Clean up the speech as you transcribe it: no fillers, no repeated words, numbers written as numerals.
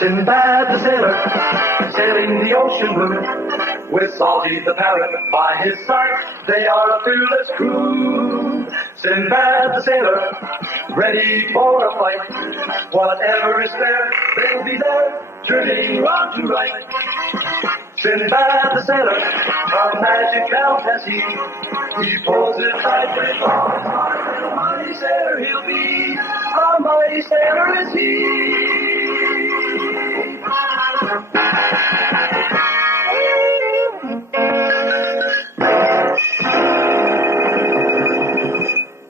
Sinbad the sailor, sailing the ocean blue, with Salty the parrot by his side, they are a fearless crew. Sinbad the sailor, ready for a fight, whatever is there, they'll be there, turning round to right. Sinbad the sailor, a magic belt has he pulls it tight with a mighty sailor he'll be, a mighty sailor is he.